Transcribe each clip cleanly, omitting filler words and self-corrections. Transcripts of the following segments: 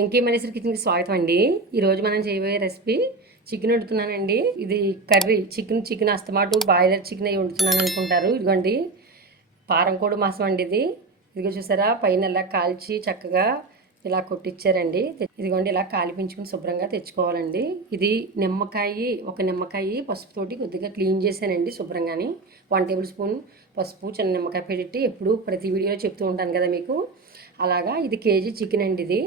వెంకీ మల్లేశ్వరి కిచెన్కి స్వాగతం అండి. ఈరోజు మనం చేయబోయే రెసిపీ చికెన్ వండుతున్నానండి. ఇది కర్రీ చికెన్ అస్తమాటు బాయిలర్ చికెన్ అవి వండుతున్నాను అనుకుంటారు. ఇదిగోండి పారంకోడి మాసం అండి ఇది. ఇదిగో చూసారా, పైన ఇలా కాల్చి చక్కగా ఇలా కొట్టించారండి. ఇదిగోండి ఇలా కాలిపించుకుని శుభ్రంగా తెచ్చుకోవాలండి. ఇది ఒక నిమ్మకాయ పసుపుతోటి కొద్దిగా క్లీన్ చేశానండి శుభ్రంగాని. 1 టేబుల్ స్పూన్ పసుపు, చిన్న నిమ్మకాయ పెట్టి ఎప్పుడు ప్రతి వీడియోలో చెప్తూ ఉంటాను కదా మీకు. అలాగా ఇది కేజీ చికెన్ అండి. ఇది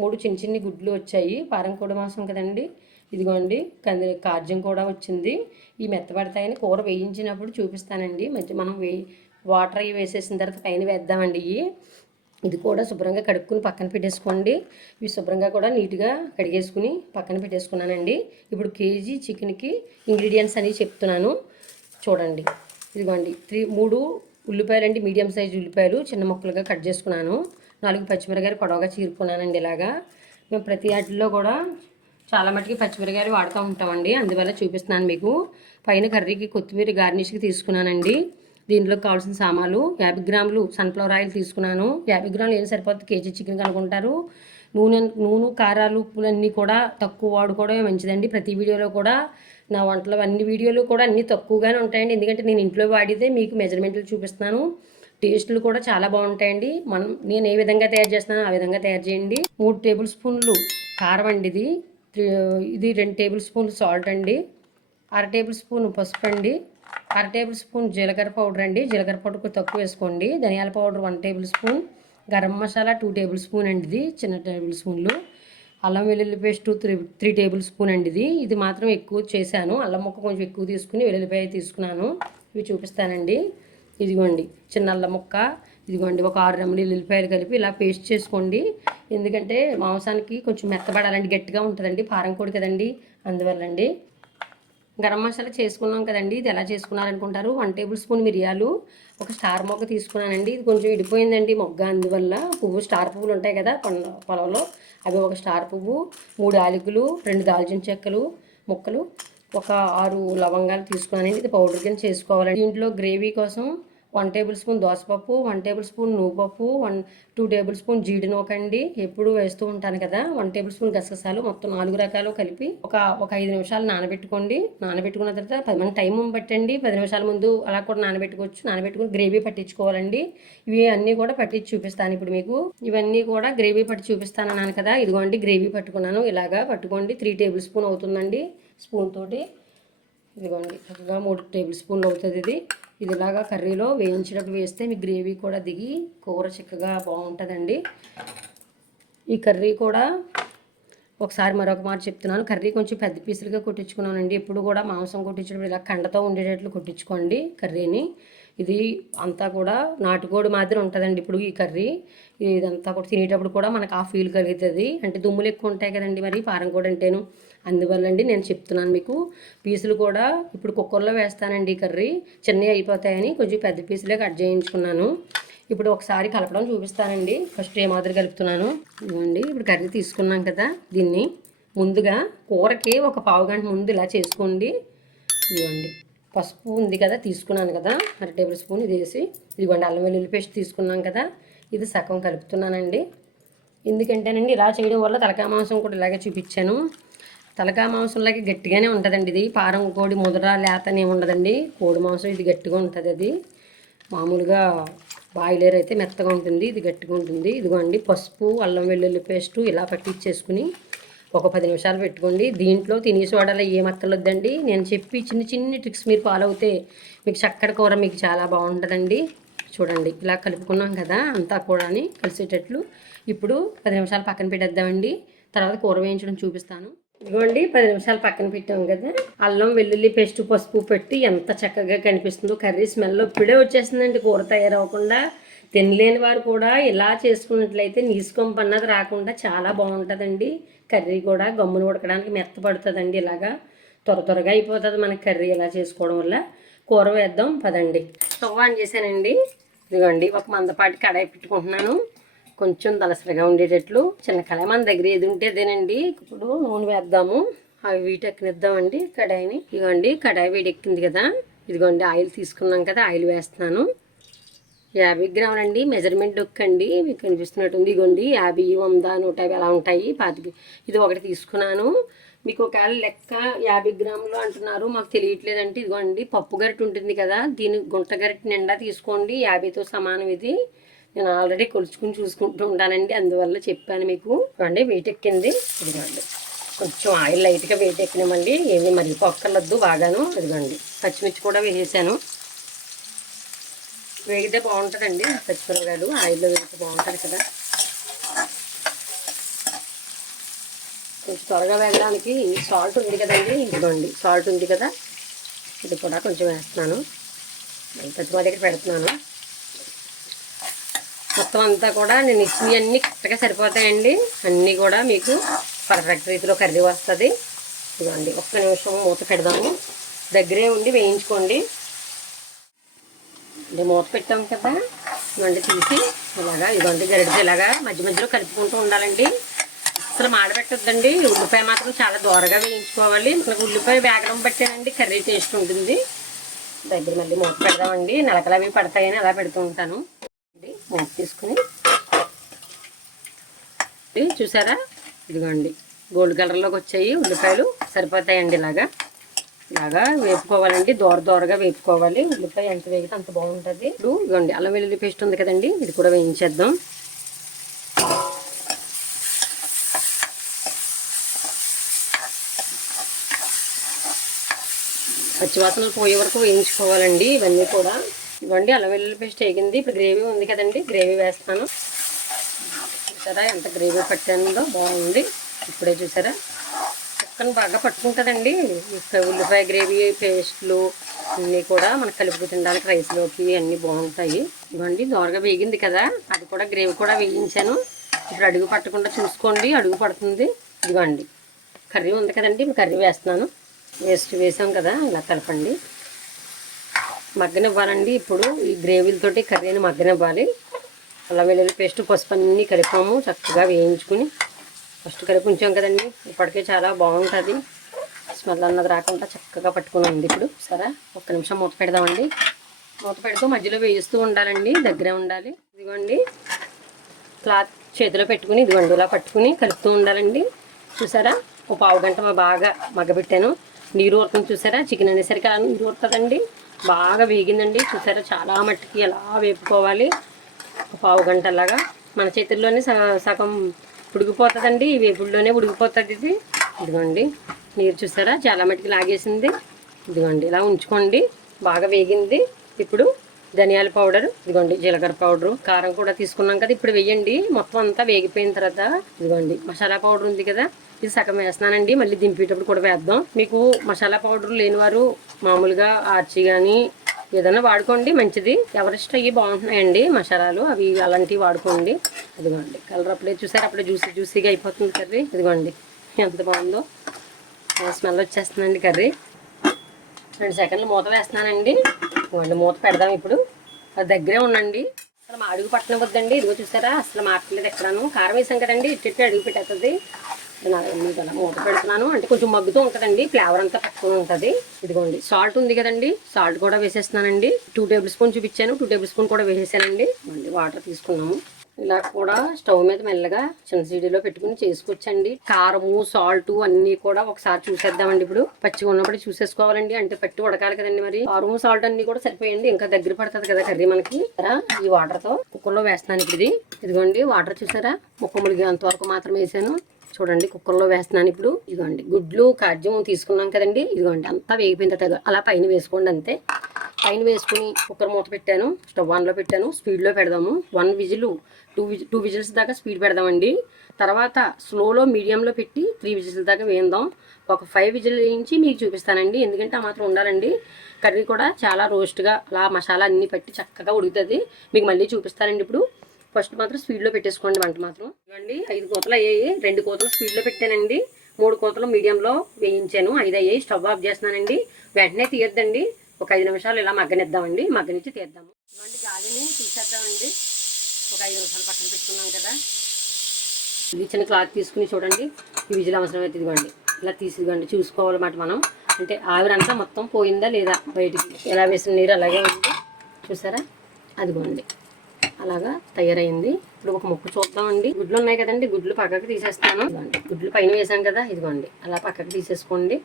3 చిన్న గుడ్లు వచ్చాయి. పారంకోడి మాంసం కదండి. ఇదిగోండి కార్జం కూడా వచ్చింది. ఈ మెత్తబడతాయని కూర వేయించినప్పుడు చూపిస్తానండి. మనం వాటర్ అవి వేసేసిన తర్వాత పైన వేద్దామండి. ఇది కూడా శుభ్రంగా కడుక్కుని పక్కన పెట్టేసుకోండి. ఇవి శుభ్రంగా కూడా నీట్గా కడిగేసుకుని పక్కన పెట్టేసుకున్నానండి. ఇప్పుడు కేజీ చికెన్కి ఇంగ్రీడియంట్స్ అనేవి చెప్తున్నాను చూడండి. ఇదిగోండి 3 ఉల్లిపాయలు అండి, మీడియం సైజు ఉల్లిపాయలు చిన్న ముక్కలుగా కట్ చేసుకున్నాను. 4 పచ్చిమిరకాయలు పొడవుగా చీరుకున్నానండి. ఇలాగా మేము ప్రతి వాటిల్లో కూడా చాలా మటుకి పచ్చిమిరకాయలు వాడుతూ ఉంటామండి, అందువల్ల చూపిస్తున్నాను మీకు. పైన కర్రీకి కొత్తిమీర గార్నిష్కి తీసుకున్నానండి. దీంట్లో కావాల్సిన సామాన్లు 50 గ్రాములు సన్ఫ్లవర్ ఆయిల్ తీసుకున్నాను. 50 గ్రాములు ఏం సరిపోతుంది కేజీ చికెన్ అనుకుంటారు. నూనె, కారాలు, ఉప్పులన్నీ కూడా తక్కువ వాడుకోవడమే మంచిదండి. ప్రతి వీడియోలో కూడా నా వంటలు అన్ని వీడియోలు కూడా అన్నీ తక్కువగానే ఉంటాయండి. ఎందుకంటే నేను ఇంట్లో వాడితే మీకు మెజర్మెంట్లు చూపిస్తున్నాను. టేస్ట్లు కూడా చాలా బాగుంటాయండి. నేను ఏ విధంగా తయారు చేస్తున్నానో ఆ విధంగా తయారు చేయండి. 3 టేబుల్ స్పూన్లు కారం అండి. ఇది 2 టేబుల్ స్పూన్లు సాల్ట్ అండి. 1/2 టేబుల్ స్పూన్ పసుపు అండి. 1/2 టేబుల్ స్పూన్ జీలకర్ర పౌడర్ అండి. జీలకర్ర పౌడర్ తక్కువ వేసుకోండి. ధనియాల powder 1 table spoon. Garam masala 2 table spoon అండి. ఇది చిన్న టేబుల్ స్పూన్లు. అల్లం వెల్లుల్లి పేస్ట్ 3 టేబుల్ స్పూన్ అండి. ఇది మాత్రం ఎక్కువ చేశాను. అల్లం ముక్క కొంచెం ఎక్కువ తీసుకుని వెల్లుల్లిపాయ తీసుకున్నాను. ఇవి చూపిస్తానండి. ఇదిగోండి చిన్న అల్లం ముక్క, ఇదిగోండి ఒక 6 రెమ్మలు వెల్లుల్లిపాయలు కలిపి ఇలా పేస్ట్ చేసుకోండి. ఎందుకంటే మాంసానికి కొంచెం మెత్తబడాలండి, గట్టిగా ఉంటుందండి, పారంకోడి కదండి, అందువల్లండి. గరం మసాలా చేసుకున్నాం కదండి. ఇది ఎలా చేసుకున్నారనుకుంటారు. 1 టేబుల్ స్పూన్ మిరియాలు, ఒక స్టార్ మొగ్గ తీసుకున్నానండి. ఇది కొంచెం విడిపోయిందండి మొగ్గ, అందువల్ల స్టార్ పువ్వులు ఉంటాయి కదా పొలంలో, అవి ఒక స్టార్ పువ్వు, 3 యాలకులు, 2 దాల్చిన చెక్కలు ముక్కలు, ఒక 6 లవంగాలు తీసుకున్నానండి. ఇది పౌడర్ కింద చేసుకోవాలండి. దీంట్లో గ్రేవీ కోసం 1 టేబుల్ స్పూన్ దోసపప్పు, 1 టేబుల్ స్పూన్ నువ్వుపప్పు, 2 టేబుల్ స్పూన్ జీడి నూకండి, ఎప్పుడు వేస్తూ ఉంటాను కదా. 1 టేబుల్ స్పూన్ గసగసాలు, మొత్తం 4 రకాలు కలిపి ఒక 5 నిమిషాలు నానబెట్టుకోండి. నానబెట్టుకున్న తర్వాత మన టైం పట్టండి. 10 నిమిషాల ముందు అలా కూడా నానబెట్టుకోవచ్చు. నానబెట్టుకుని గ్రేవీ పట్టించుకోవాలండి. ఇవి అన్నీ కూడా పట్టించి చూపిస్తాను ఇప్పుడు మీకు. ఇవన్నీ కూడా గ్రేవీ పట్టి చూపిస్తాను అన్నాను కదా. ఇదిగోండి గ్రేవీ పట్టుకున్నాను. ఇలాగా పట్టుకోండి. 3 టేబుల్ స్పూన్ అవుతుందండి స్పూన్ తోటి. ఇదిగోండి చక్కగా 3 టేబుల్ స్పూన్లు అవుతుంది ఇది. ఇలాగా కర్రీలో వేయించినప్పుడు వేస్తే మీ గ్రేవీ కూడా దిగి కూర చక్కగా బాగుంటుందండి. ఈ కర్రీ కూడా ఒకసారి మరొక మాట చెప్తున్నాను, కర్రీ కొంచెం పెద్ద పీసులుగా కొట్టించుకున్నానండి. ఎప్పుడు కూడా మాంసం కొట్టించినప్పుడు ఇలా కండతో ఉండేటట్లు కొట్టించుకోండి కర్రీని. ఇది అంతా కూడా నాటుకోడి మాదిరి ఉంటుందండి. ఇప్పుడు ఈ కర్రీ ఇదంతా కూడా తినేటప్పుడు కూడా మనకు ఆ ఫీల్ కలుగుతుంది. అంటే దుమ్ములు ఎక్కువ ఉంటాయి కదండి మరి పారంకోడి అంటేను, అందువల్లండి నేను చెప్తున్నాను మీకు. పీసులు కూడా ఇప్పుడు కుక్కర్లో వేస్తానండి. కర్రీ చిన్నవి అయిపోతాయని కొంచెం పెద్ద పీసులే కట్ చేయించుకున్నాను. ఇప్పుడు ఒకసారి కలపడం చూపిస్తానండి. ఫస్ట్ ఏ మాదిరి కలుపుతున్నాను ఇవ్వండి. ఇప్పుడు కర్రీ తీసుకున్నాం కదా, దీన్ని ముందుగా కూరకి ఒక పావు గంట ముందు ఇలా చేసుకోండి. ఇదిగోండి పసుపు ఉంది కదా తీసుకున్నాను కదా, 1/2 టేబుల్ స్పూన్ ఇది వేసి, ఇదిగోండి అల్లం వెల్లుల్లి పేస్ట్ తీసుకున్నాం కదా, ఇది సగం కలుపుతున్నానండి. ఎందుకంటేనండి ఇలా చేయడం వల్ల తలకాయ మాంసం కూడా ఇలాగే చూపించాను. తలకాయ మాంసంలాగే గట్టిగానే ఉంటుందండి. ఇది పారం కోడి ముదర లేతనే ఉండదండి. కోడి మాంసం ఇది గట్టిగా ఉంటుంది. అది మామూలుగా బాయిలర్ అయితే మెత్తగా ఉంటుంది, ఇది గట్టిగా ఉంటుంది. ఇదిగోండి పసుపు, అల్లం వెల్లుల్లి పేస్టు ఇలా పట్టించేసుకుని ఒక 10 నిమిషాలు పెట్టుకోండి. దీంట్లో తినేసి వాడాలి ఏం అక్కర్లేదండి. నేను చెప్పి చిన్ని ట్రిక్స్ మీరు ఫాలో అవుతే మీకు చక్కటి కూర మీకు చాలా బాగుంటుందండి. చూడండి ఇలా కలుపుకున్నాం కదా అంతా కూడా కలిసేటట్లు. ఇప్పుడు 10 నిమిషాలు పక్కన పెట్టేద్దామండి. తర్వాత కూర వేయించడం చూపిస్తాను. ఇదిగోండి 10 నిమిషాలు పక్కన పెట్టాం కదా. అల్లం వెల్లుల్లి పేస్ట్ పసుపు పెట్టి ఎంత చక్కగా కనిపిస్తుందో కర్రీ. స్మెల్ ఇప్పుడే వచ్చేస్తుందండి. కూర తయారవకుండా తినలేని వారు కూడా ఇలా చేసుకున్నట్లయితే నీసుకొంపు అన్నది రాకుండా చాలా బాగుంటుందండి. కర్రీ కూడా గమ్మును ఉడకడానికి మెత్తపడుతుందండి. ఇలాగా త్వరగా అయిపోతుంది మనకి కర్రీ ఇలా చేసుకోవడం వల్ల. కూర వేద్దాం పదండి. స్టవ్ ఆన్ చేశానండి. ఇదిగోండి ఒక మందపాటి కడాయి పెట్టుకుంటున్నాను, కొంచెం దలసరిగా ఉండేటట్లు. చిన్న కడాయి మన దగ్గర ఏది ఉంటే అదేనండి. ఇప్పుడు నూనె వేద్దాము. అవి వీటెక్కనిద్దామండి కడాయిని. ఇదిగోండి కడాయి వేడెక్కింది కదా, ఇదిగోండి ఆయిల్ తీసుకున్నాం కదా, ఆయిల్ వేస్తున్నాను. 50 గ్రాములండి. మెజర్మెంట్ డొక్ అండి, మీకు కనిపిస్తున్నట్టుంది. ఇగోండి 50, 100, 150 అలా ఉంటాయి. 25 ఇది ఒకటి తీసుకున్నాను. మీకు ఒకవేళ లెక్క 50 గ్రాములు అంటున్నారు, మాకు తెలియట్లేదంటే ఇదిగోండి పప్పు గరిటె ఉంటుంది కదా, దీని గుంట గరిటె నిండా తీసుకోండి. 50తో సమానం ఇది. నేను ఆల్రెడీ కొలుచుకుని చూసుకుంటూ ఉంటానండి, అందువల్ల చెప్పాను మీకు. అండి వెయిట్ ఎక్కింది. ఇదిగోండి కొంచెం ఆయిల్ లైట్గా వెయిట్ ఎక్కినామండి, ఏమి మరి పొక్కలొద్దు బాగాను. ఇదిగోండి పచ్చిమిర్చి కూడా వేసేసాను. వేగితే బాగుంటుందండి పచ్చిమిరపకాయలు, ఆయిల్లో వేగితే బాగుంటుంది కదా. కొంచెం త్వరగా వేగడానికి సాల్ట్ ఉంది కదండి, ఇదిగోండి సాల్ట్ ఉంది కదా, ఇది కూడా కొంచెం వేస్తున్నాను. పచ్చిమిరపకాయ దగ్గర పెడుతున్నాను. మొత్తం అంతా కూడా నేను ఇచ్చినవన్నీ కరెక్ట్గా సరిపోతాయండి. అన్నీ కూడా మీకు పర్ఫెక్ట్ రీతిలో కర్రీ వస్తుంది. ఇదిగోండి ఒక్క నిమిషం మూత పెడదాము, దగ్గరే ఉండి వేయించుకోండి. అంటే మూత పెట్టాం కదా, ఇవ్వండి తీసి ఇలాగా ఇదిగోండి గరిటె ఇలాగా మధ్య మధ్యలో కలుపుకుంటూ ఉండాలండి. అసలు మాడబెట్టొద్దండి. ఉల్లిపాయ మాత్రం చాలా దూరగా వేయించుకోవాలి. మనకు ఉల్లిపాయ వేగడం బట్టేనండి కర్రీ టేస్ట్ ఉంటుంది. దగ్గర మళ్ళీ మూత పెడదామండి, నలకలు అవి పడతాయని అలా పెడుతూ ఉంటాను. మూత తీసుకుని చూసారా, ఇదిగోండి గోల్డ్ కలర్లోకి వచ్చాయి ఉల్లిపాయలు, సరిపోతాయండి. ఇలాగా వేపుకోవాలండి, దూరగా వేపుకోవాలి. ఉల్లిపాయ ఎంత వేగితే అంత బాగుంటుంది. ఇప్పుడు ఇదిగోండి అల్లం వెల్లుల్లి పేస్ట్ ఉంది కదండి, ఇది కూడా వేయించేద్దాం. పచ్చివాసనలు పోయే వరకు వేయించుకోవాలండి ఇవన్నీ కూడా. ఇవ్వండి అల్లం వెల్లుల్లి పేస్ట్ వేగింది. ఇప్పుడు గ్రేవీ ఉంది కదండి, గ్రేవీ వేస్తాను. చూసారా ఎంత గ్రేవీ పట్టిందో, బాగుంది. ఇప్పుడే చూసారా ముక్కను బాగా పట్టుకుంటుందండి. ఉల్లిపాయ గ్రేవీ పేస్ట్లు అన్నీ కూడా మనకు కలుపుకు తినడానికి రైస్లోకి అన్నీ బాగుంటాయి. ఇవ్వండి దోరగా వేగింది కదా, అది కూడా గ్రేవీ కూడా వేయించాను. ఇప్పుడు అడుగు పట్టకుండా చూసుకోండి, అడుగు పడుతుంది. ఇదిగోండి కర్రీ ఉంది కదండి, ఇప్పుడు కర్రీ వేస్తున్నాను. వేసాం కదా, ఇలా కలపండి. మగ్గనివ్వాలండి. ఇప్పుడు ఈ గ్రేవీలతోటి కర్రీని మగ్గనివ్వాలి. అల్లం వెల్లుల్లి పేస్ట్ పసుపు అన్నీ కలిపాము, చక్కగా వేయించుకుని ఫస్ట్ కలిపి ఉంచాం కదండి. ఇప్పటికే చాలా బాగుంటుంది, స్మెల్ అన్నది రాకుండా చక్కగా పట్టుకుని ఉంది. ఇప్పుడు సరే ఒక్క నిమిషం మూత పెడదామండి. మూత పెడుతూ మధ్యలో వేయిస్తూ ఉండాలండి, దగ్గరే ఉండాలి. ఇదిగోండి క్లాత్ చేతిలో పెట్టుకుని ఇదిగోండి ఇలా పట్టుకుని కలుపుతూ ఉండాలండి. చూసారా ఒక పావు గంట బాగా మగ్గబెట్టాను. నీరు ఊరుతుంది చూసారా, చికెన్ అనేసరికి అలా నీరు ఊరుతుందండి. బాగా వేగిందండి చూసారా, చాలా మట్టికి ఎలా వేపుకోవాలి. ఒక పావు గంటలాగా మన చేతుల్లోనే సగం ఉడికిపోతుందండి, ఈ వేపుల్లోనే ఉడికిపోతుంది ఇది. ఇదిగోండి నీరు చూసారా చాలా మట్టికి లాగేసింది. ఇదిగోండి ఇలా ఉంచుకోండి, బాగా వేగింది. ఇప్పుడు ధనియాల పౌడర్, ఇదిగోండి జీలకర్ర పౌడరు, కారం కూడా తీసుకున్నాం కదా, ఇప్పుడు వేయండి. మొత్తం అంతా వేగిపోయిన తర్వాత ఇదిగోండి మసాలా పౌడర్ ఉంది కదా, ఇది సగం వేస్తున్నానండి. మళ్ళీ దింపేటప్పుడు కూడా వేద్దాం. మీకు మసాలా పౌడర్ లేనివారు మామూలుగా ఆర్చి కానీ ఏదైనా వాడుకోండి, మంచిది. ఎవరిష్టం అయ్యి బాగుంటున్నాయండి మసాలాలు, అవి అలాంటివి వాడుకోండి. ఇదిగోండి కలర్ అప్పుడే చూసారు, అప్పుడే జ్యూసీగా అయిపోతుంది కర్రీ. ఇదిగోండి ఎంత బాగుందో, స్మెల్ వచ్చేస్తుందండి కర్రీ. 2 సెకండ్లు మూత వేస్తున్నానండి. ఇదిగోండి మూత పెడదాం ఇప్పుడు. అది దగ్గరే ఉండండి, అసలు అడుగు పట్టనివ్వద్దండి. ఇదిగో చూసారా అసలు మాట్లేదు ఎక్కడాను. కారం వేసాం కదండి, ఇట్టి అడుగు పెట్టేస్తుంది. ఇలా మూత పెడుతున్నాను అంటే కొంచెం మగ్గుతూ ఉంటుందండి, ఫ్లేవర్ అంతా పట్టుకుని ఉంటుంది. ఇదిగోండి సాల్ట్ ఉంది కదండి, సాల్ట్ కూడా వేసేస్తున్నానండి. 2 టేబుల్ స్పూన్ చూపించాను, 2 టేబుల్ స్పూన్ కూడా వేసేసానండి. మళ్ళీ వాటర్ తీసుకున్నాము. ఇలా కూడా స్టవ్ మీద మెల్లగా చిన్న సీడీలో పెట్టుకుని చేసుకోవచ్చండి. కారము సాల్ట్ అన్నీ కూడా ఒకసారి చూసేద్దామండి. ఇప్పుడు పచ్చిగా ఉన్నప్పుడు చూసేసుకోవాలండి, అంటే పట్టి ఉడకాలి కదండి. మరి కారము సాల్ట్ అన్ని కూడా సరిపోయండి, ఇంకా దగ్గర పడుతుంది కదా కర్రీ మనకి. ఈ వాటర్ తో కుక్కర్లో వేస్తున్నాను ఇప్పుడు. ఇదిగోండి వాటర్ చూసారా, ముక్క ములిగి అంతవరకు మాత్రం వేసాను. చూడండి కుక్కర్లో వేస్తున్నాను ఇప్పుడు. ఇదిగోండి గుడ్లు కాజ్యం తీసుకున్నాం కదండి, ఇదిగోండి అంతా వేగిపోయిన తర్వాత అలా పైన వేసుకోండి అంతే. పైన వేసుకుని కుక్కర్ మూత పెట్టాను, స్టవ్ ఆన్లో పెట్టాను. స్పీడ్లో పెడదాము. 1 విజిల్ 2 విజిల్స్ దాకా స్పీడ్ పెడదామండి. తర్వాత స్లోలో మీడియంలో పెట్టి 3 విజిల్స్ దాకా వేద్దాం. ఒక 5 విజిల్ వేయించి మీకు చూపిస్తానండి, ఎందుకంటే ఆ మాత్రం ఉండాలండి. కర్రీ కూడా చాలా రోస్ట్గా అలా మసాలా అన్నీ పట్టి చక్కగా ఉడుకుతుంది. మీకు మళ్ళీ చూపిస్తానండి. ఇప్పుడు ఫస్ట్ మాత్రం స్పీడ్లో పెట్టేసుకోండి వంట మాత్రం. ఇవ్వండి 5 కోతలు అయ్యాయి, 2 కోతలు స్పీడ్లో పెట్టానండి, 3 కోతలు మీడియంలో వేయించాను. 5 అయ్యాయి. స్టవ్ ఆఫ్ చేస్తున్నానండి. వెంటనే తీయద్దండి, ఒక 5 నిమిషాలు ఇలా మగ్గనిద్దామండి. మగ్గనిచ్చి తీద్దాము. ఇవ్వండి గాలిని తీసేద్దామండి. ఒక 5 నిమిషాలు పక్కన పెట్టుకున్నాం కదా. ఇది చిన్న క్లాత్ తీసుకుని చూడండి, ఈ విజిల్ అవసరం అయితే ఇదిగోండి ఇలా తీసిదిగోండి. చూసుకోవాలన్నమాట మనం, అంటే ఆవిరంతా మొత్తం పోయిందా లేదా బయటికి. ఎలా వేసిన నీరు అలాగే ఉంది చూసారా, అదిగోండి అలాగా తయారైంది. ఇప్పుడు ఒక ముక్క చూద్దామండి. గుడ్లు ఉన్నాయి కదండి, గుడ్లు పక్కకి తీసేస్తాను. గుడ్లు పైన వేసాం కదా, ఇదిగోండి అలా పక్కకి తీసేసుకోండి.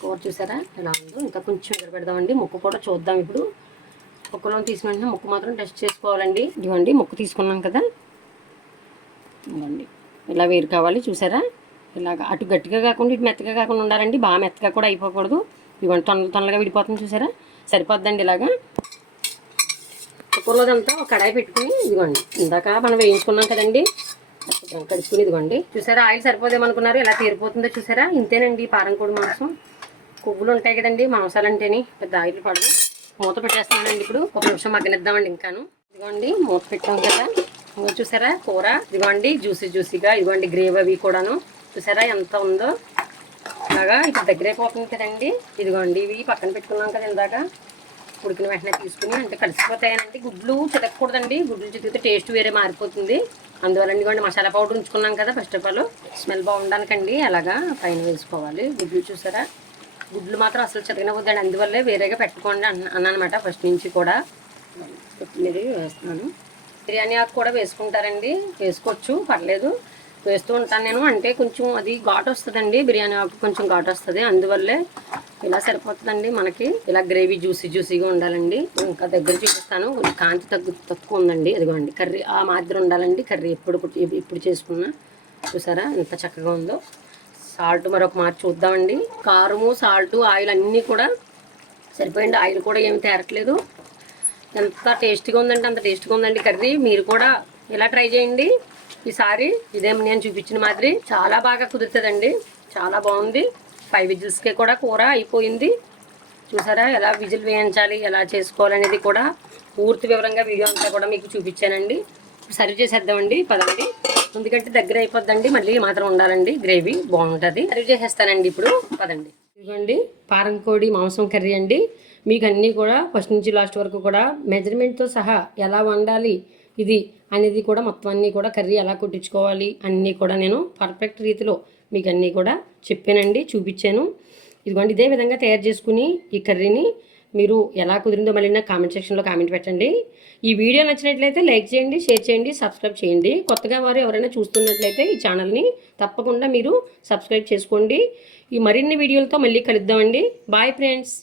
కూర చూసారా ఎలా ఉందో. ఇంకా కొంచెం పెడదామండి. ముక్క కూడా చూద్దాం ఇప్పుడు. ముక్కలో తీసిన వెంటనే ముక్క మాత్రం టెస్ట్ చేసుకోవాలండి. ఇదిగోండి ముక్క తీసుకున్నాం కదా, ఇదిగోండి ఇలా వేరు కావాలి చూసారా. ఇలాగ అటు గట్టిగా కాకుండా ఇటు మెత్తగా కాకుండా ఉండాలండి. బాగా మెత్తగా కూడా అయిపోకూడదు. ఇదిగోండి తొందరగా విడిపోతుంది చూసారా. సరిపోద్దండి ఇలాగా. కుక్కర్లోదంతా ఒక కడాయి పెట్టుకుని, ఇదిగోండి ఇందాక మనం వేయించుకున్నాం కదండి, కడుక్కుని ఇదిగోండి చూసారా. ఆయిల్ సరిపోదేమనుకున్నారు, ఎలా తీరిపోతుందో చూసారా. ఇంతేనండి పారం కోడి మాంసం. కొవ్వులు ఉంటాయి కదండి మాంసాలంటేని, పెద్ద ఆయిల్ పడదు. మూత పెట్టేస్తున్నానండి. ఇప్పుడు ఒక నిమిషం మగ్గనిద్దామండి ఇంకాను. ఇదిగోండి మూత పెట్టాం కదా, చూసారా కూర. ఇదిగోండి జ్యూసీగా, ఇదిగోండి గ్రేవీ అవి కూడాను చూసారా ఎంత ఉందో. అలాగా ఇప్పుడు దగ్గర అయిపోతుంది కదండి. ఇదిగోండి ఇవి పక్కన పెట్టుకున్నాం కదా ఇందాక, ఉడికిన వెంటనే తీసుకుని, అంటే కలిసిపోతాయనండి. గుడ్లు చితకూడదండి, గుడ్లు చితికితే టేస్ట్ వేరే మారిపోతుంది. అందువల్ల ఇదిగోండి మసాలా పౌడర్ ఉంచుకున్నాం కదా, ఫస్ట్ ఆఫ్ ఆల్ స్మెల్ బాగుండడానికండి అలాగా పైన వేసుకోవాలి. గుడ్లు చూసారా, గుడ్లు మాత్రం అసలు చితకనివ్వద్దండి, అందువల్లే వేరేగా పెట్టుకోండి అన్నమాట ఫస్ట్ నుంచి కూడా. కొత్తిమీర వేస్తున్నాను. బిర్యానీ ఆకు కూడా వేసుకుంటారండి, వేసుకోవచ్చు, పర్లేదు, వేస్తూ ఉంటాను నేను. అంటే కొంచెం అది ఘాటు వస్తుందండి, బిర్యానీ ఆకు కొంచెం ఘాటు వస్తుంది, అందువల్లే ఇలా సరిపోతుందండి మనకి. ఇలా గ్రేవీ జ్యూసీగా ఉండాలండి. ఇంకా దగ్గర చూపిస్తాను. కొంచెం కాంతి తక్కువ ఉందండి. అదిగోండి కర్రీ ఆ మాదిరి ఉండాలండి. కర్రీ ఎప్పుడు చేసుకున్నా చూసారా ఎంత చక్కగా ఉందో. సాల్ట్ మరొక మాట చూద్దామండి. కారము, సాల్ట్, ఆయిల్ అన్నీ కూడా సరిపోయింది. ఆయిల్ కూడా ఏమి తేరట్లేదు. ఎంత టేస్టీగా ఉందంటే అంత టేస్టీగా ఉందండి కర్రీ. మీరు కూడా ఇలా ట్రై చేయండి ఈసారి. ఇదేం నేను చూపించిన మాదిరి చాలా బాగా కుదురుతుందండి, చాలా బాగుంది. 5 విజిల్స్కే కూడా కూర అయిపోయింది. చూసారా ఎలా విజిల్ వేయించాలి, ఎలా చేసుకోవాలనేది కూడా పూర్తి వివరంగా వీడియో అంతా కూడా మీకు చూపించానండి. సర్వ్ చేసేద్దామండి పదండి, ఎందుకంటే దగ్గర అయిపోద్దండి. మళ్ళీ మాత్రం ఉండాలండి, గ్రేవీ బాగుంటుంది. సర్వ్ చేసేస్తానండి ఇప్పుడు పదండి. ఇదిగోండి పారం కోడి మాంసం కర్రీ అండి. మీకు అన్నీ కూడా ఫస్ట్ నుంచి లాస్ట్ వరకు కూడా మెజర్మెంట్తో సహా ఎలా వండాలి ఇది అనేది కూడా మొత్తం అన్నీ కూడా కర్రీ ఎలా కొట్టించుకోవాలి అన్నీ కూడా నేను పర్ఫెక్ట్ రీతిలో మీకు అన్నీ కూడా చెప్పానండి, చూపించాను. ఇదిగోండి ఇదే విధంగా తయారు చేసుకుని ఈ కర్రీని మీరు ఎలా కుదిరిందో మళ్ళీ నాకు కామెంట్ సెక్షన్లో కామెంట్ పెట్టండి. ఈ వీడియో నచ్చినట్లయితే లైక్ చేయండి, షేర్ చేయండి, సబ్స్క్రైబ్ చేయండి. కొత్తగా వారు ఎవరైనా చూస్తున్నట్లయితే ఈ ఛానల్ని తప్పకుండా మీరు సబ్స్క్రైబ్ చేసుకోండి. ఈ మరిన్ని వీడియోలతో మళ్ళీ కలుద్దామండి. Bye friends.